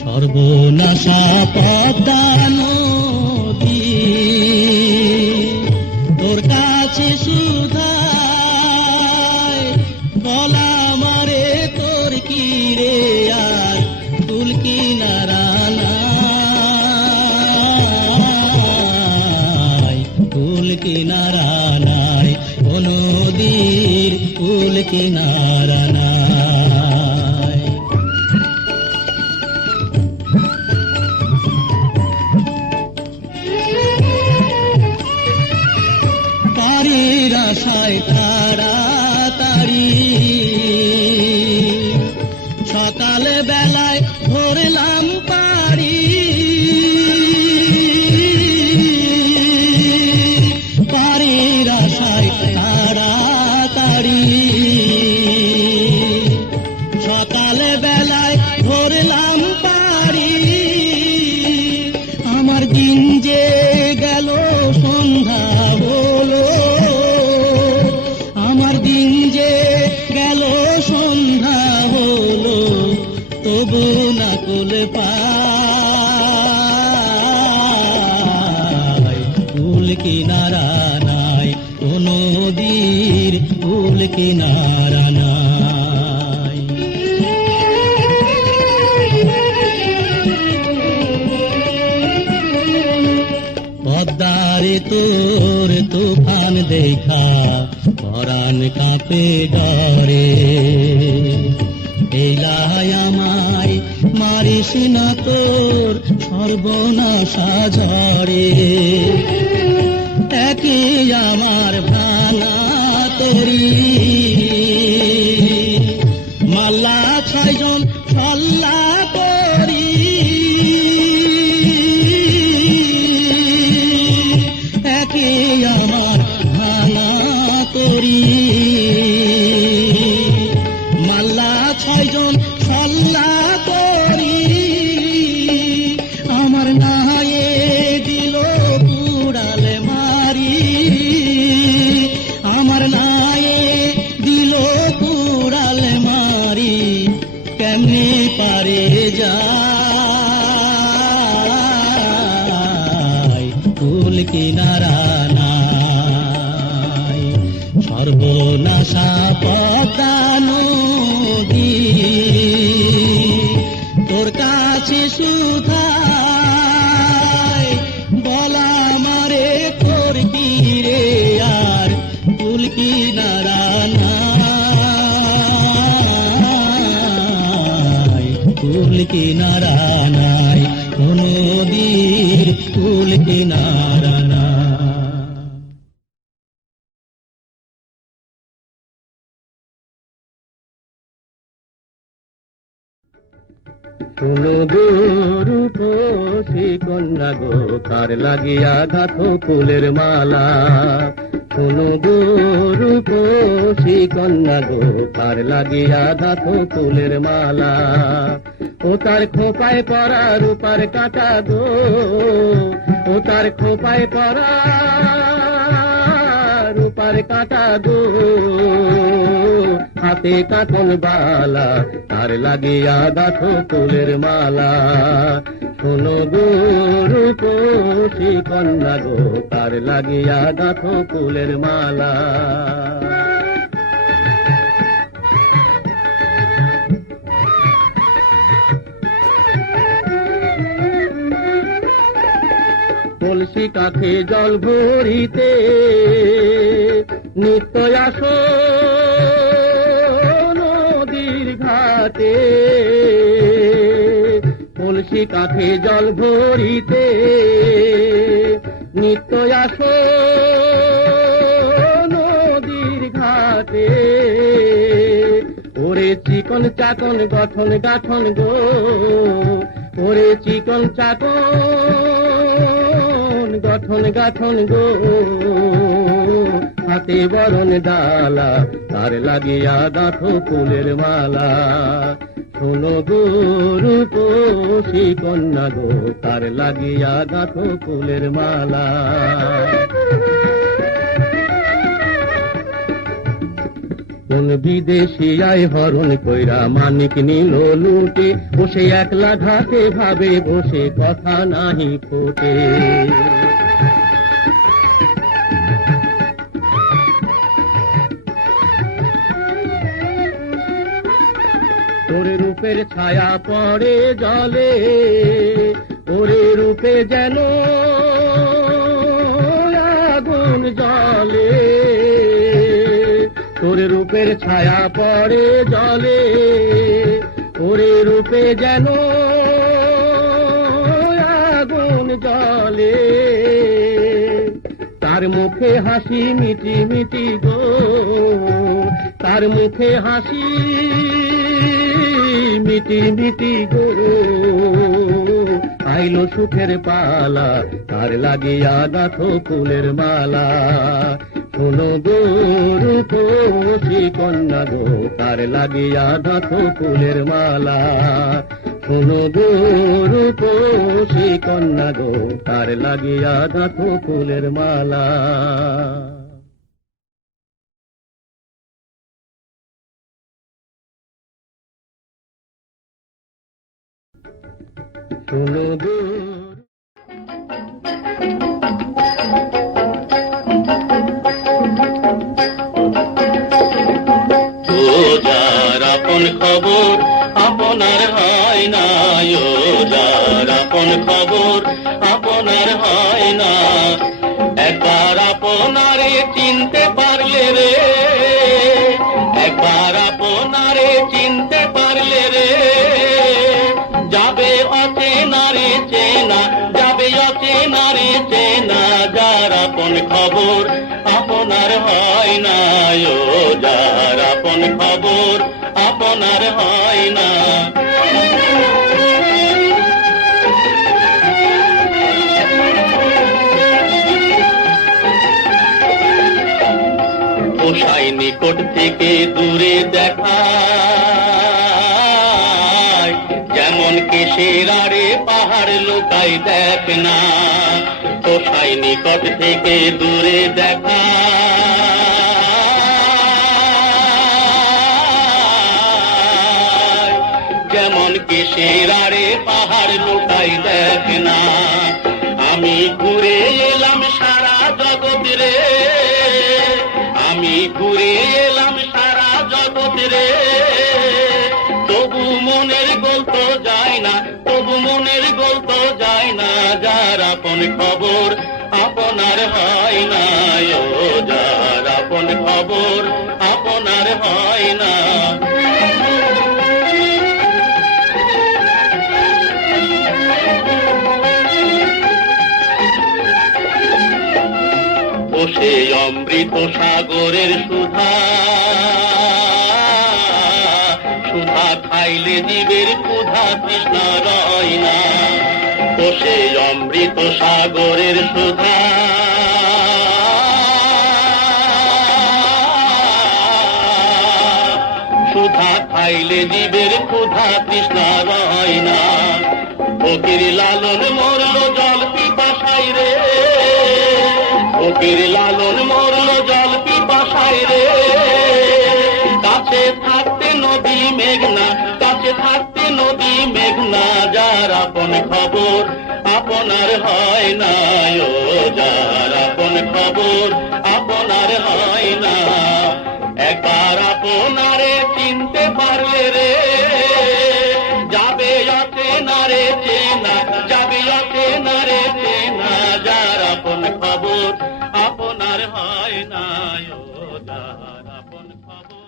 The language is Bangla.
সর্বনাশা পদ্মা নদী তোর কাছে সুধায় গলা মারে তোর কিরে আর কুল কিনারা নাই, কুল কিনারা নাই, ও নদীর কুল কিনারা নাই। আশায় তাড়াতাড়ি সকাল বেলায় ধরলাম পাড়ি, পাড়ির আশায় তাড়াতাড়ি সকাল বেলায় ধরলাম পাড়ি। আমার দিন যে গেল সন্ধ্যা হলো, আমার দিন যে গেল সন্ধ্যা হলো, তবু না কুল পাই, কুল কিনারা নাই, ও নদীর কুল কিনারা নাই। পদ্মারে তোর তুফান দেখা পরাণ কাঁপে ডরে, এলাই আমায় মারিস না তোর সর্বনাশা ঝরে। একই আমার ভাঙা তরি মাল্লা ছয়জন ছল্লা করি, একই আমার ভাঙা তরি মাল্লা ছয়জন ছল্লা করি। আমার নায়ে দিল কুড়াল মারি, আমার নায়ে দিল কুড়াল মারি, কেমনে পারে যায় কুল কিনারা নাই। সর্বনাশা পদ্মা নদী তোর কাছে সুধায় বলা মারে তোর কিরে আর কুল কিনারা নাই, কুল কিনারা নাই, ও নদীর কুল কিনারা নাই। শুনো রূপসী কন্যা গো, কার লাগিয়া গাথো ফুলের মালা। শুনো রূপসী কন্যা গো, কার লাগিয়া গাথো ফুলের মালা। ও তার খোপায় পরা রূপার কাটা গো, ও তার খোপায় পরা রূপার কাটা গো, হাতে কাটন বালা, তার লাগিয়া গাথো ফুলের মালা। শোনো গো রূপসী কন্যা গো, তার লাগিয়া গাথো ফুলের মালা। তুলসী কাঠে জল ভরিতে নিত্য আসো নদীর ঘাটে, তুলসী কাঠে জল ভরিতে নিত্য আসো নদীর ঘাটে। ওরে চিকন চাকন গঠন গাঠন গো, ওরে চিকন চাকন গঠন গাঠন গো, হাতে বরণ ডালা, তার লাগিয়া গাঁথো ফুলের মালা। শোনো গো রূপসী কন্যা গো, তার লাগিয়া গাঁথো ফুলের মালা। কোন বিদেশি আয় হরণ কইরা মানিক নিল লুটে, বসে একলা ঘাটে ভাবে বসে কথা নাহি ফোটে। ওরে রূপের ছায়া পড়ে জলে, ওরে রূপে যেন আগুন জলে। ওরে রূপের ছায়া পড়ে জলে, ওরে রূপে যেন আগুন জলে। তার মুখে হাসি মিটি মিটি গো, তার মুখে হাসি মিটি মিটি গো। আইলো সুখের পালা, তার লাগিয়া গাঁথো ফুলের মালা। শোনো গো রূপসী কন্যা গো, তার লাগিয়া গাঁথো ফুলের মালা। শোনো গো রূপসী কন্যা গো, তার লাগিয়া গাঁথো ফুলের মালা। শোনো গো যার আপন খবর আপনার হয় না, যার আপন খবর আপনার হয় না। একবার আপনারে চিনতে পারলে রে, একবার আপনারে চিনতে পারলে রে, যাবে অচেনারে চেনা, যাবে অচেনারে চেনা। যার আপন খবর আপনার হয় না, যার আপন খবর আপনার হয় না। পোষাই নিকট থেকে দূরে দেখা, যেমন কেশের আড়ে পাহাড় লুকাই দেখ না। পোষাই নিকট থেকে দূরে দেখা, যেমন কেশের আড়ে পাহাড় লুকাই দেখ না। আমি ঘুরে এলাম সারা জগৎ রে, আমি ঘুরে এলাম সারা জগৎ রে, তবু মনের গোল তো যায় না, তবু মনের গোল তো যায় না। যার আপন খবর আপনার হয় না, যার আপন খবর আপনার হয় না। বসে অমৃত সাগরের সুধা, সুধা খাইলে জীবের ক্ষুধা তৃষ্ণা রয় না। বসে অমৃত সাগরের সুধা, সুধা খাইলে জীবের ক্ষুধা তৃষ্ণা রয় না। ফকির লালন মরল জল পিপাসায় রে, ফকির লালন মরল জল পিপাসায় রে। কাছে থাকতে নদী মেঘনা, কাছে থাকতে নদী মেঘনা। যার আপন খবর আপনার হয় না, যার আপন খবর আপনার হয় না। একবার আপনারে চিনতে পারলে রে, যাবে অচেনারে চেনা, যাবে অচেনারে চেনা। যার আপন খবর আপনার হয় না, যার আপন খবর